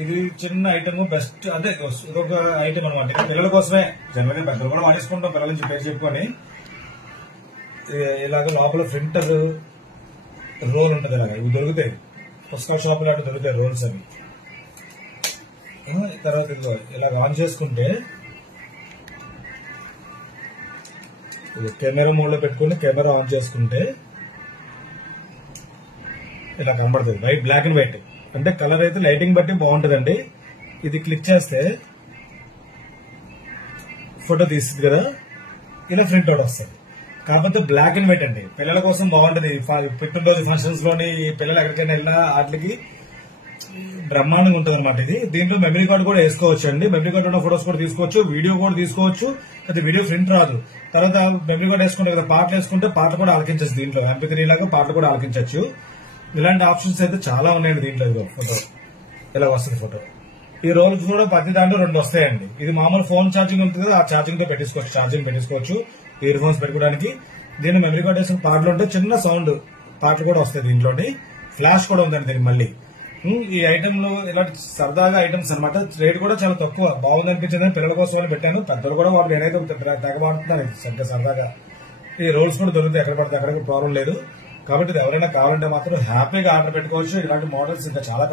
ఇది చిన్న item best అదే ఇదొక ఐటమ్ అనమాట. పిల్లల కోసమే, జనరల్ గా పెద్దలు కూడా వాడేసుకుంటాం పిల్లల నుంచి పేరు చెప్పుకొని. ఇలాగ లోపల ప్రింటర్ రోల్ ఉంటది, ఇలాగ ఇవి దొరుకుతాయి పుస్తకాల షాప్ లాంటి దొరుకుతాయి రోల్స్ అవి. తర్వాత ఇదిగో ఇలాగ ఆన్ చేసుకుంటే కెమెరా మోడ్ లో పెట్టుకుని కెమెరా ఆన్ చేసుకుంటే ఇలా కనబడుతుంది. వైట్, బ్లాక్ అండ్ వైట్ అంటే కలర్ అయితే లైటింగ్ బట్టి బాగుంటుందండి. ఇది క్లిక్ చేస్తే ఫోటో తీస్తుంది కదా, ఇలా ప్రింట్ అవుట్ వస్తుంది. కాకపోతే బ్లాక్ అండ్ వైట్ అండి, పిల్లల కోసం బాగుంటది. పుట్టినరోజు ఫంక్షన్స్ లోని పిల్లలు ఎక్కడికైనా వెళ్ళినా వాటికి బ్రహ్మాండంగా ఉంటుంది అనమాట. ఇది దీంట్లో మెమరీ కార్డు కూడా వేసుకోవచ్చు అండి. మెమరీ కార్డు ఉన్న ఫొటోస్ కూడా తీసుకోవచ్చు, వీడియో కూడా తీసుకోవచ్చు. అది వీడియో ప్రింట్ రాదు. తర్వాత మెమరీ కార్డు వేసుకుంటే కదా, పాటలు వేసుకుంటే పాటలు కూడా ఆలకించచ్చు. దీంట్లో MP3 లాగా పాటలు కూడా ఆలకించవచ్చు. ఇలాంటి ఆప్షన్స్ అయితే చాలా ఉన్నాయండి దీంట్లో. ఇదిగో ఫోటో ఇలా వస్తుంది ఫోటో. ఈ రోల్స్ కూడా ప్రతి దాంట్లో 2 వస్తాయండి. ఇది మామూలు ఫోన్ ఛార్జింగ్ ఉంటుంది కదా, ఆ ఛార్జింగ్ తో పెట్టించుకోవచ్చు. ఇయర్ ఫోన్స్ పెట్టుకోవడానికి. దీన్ని మెమరీ కార్డు వేసిన పాటలు ఉంటే చిన్న సౌండ్ పాటలు కూడా వస్తాయి దీంట్లోని. ఫ్లాష్ కూడా ఉందండి దీనికి మళ్ళీ. ఈ ఐటమ్ లో ఇలాంటి సరదాగా ఐటమ్స్ అనమాట. రేట్ కూడా చాలా తక్కువ, బాగుంది అనిపించింది. పిల్లల కోసం పెట్టాను, పెద్దలు కూడా వాళ్ళు నేనైతే తెగ వాడుతున్నాను ఇది సరదాగా. ఈ రోల్స్ కూడా దొరుకుతాయి ఎక్కడ పడితే అక్కడ, ప్రాబ్లం లేదు. కాబట్టి ఇది ఎవరైనా కావాలంటే మాత్రం హ్యాపీగా ఆర్డర్ పెట్టుకోవచ్చు. ఇలాంటి మోడల్స్ ఇంకా చాలా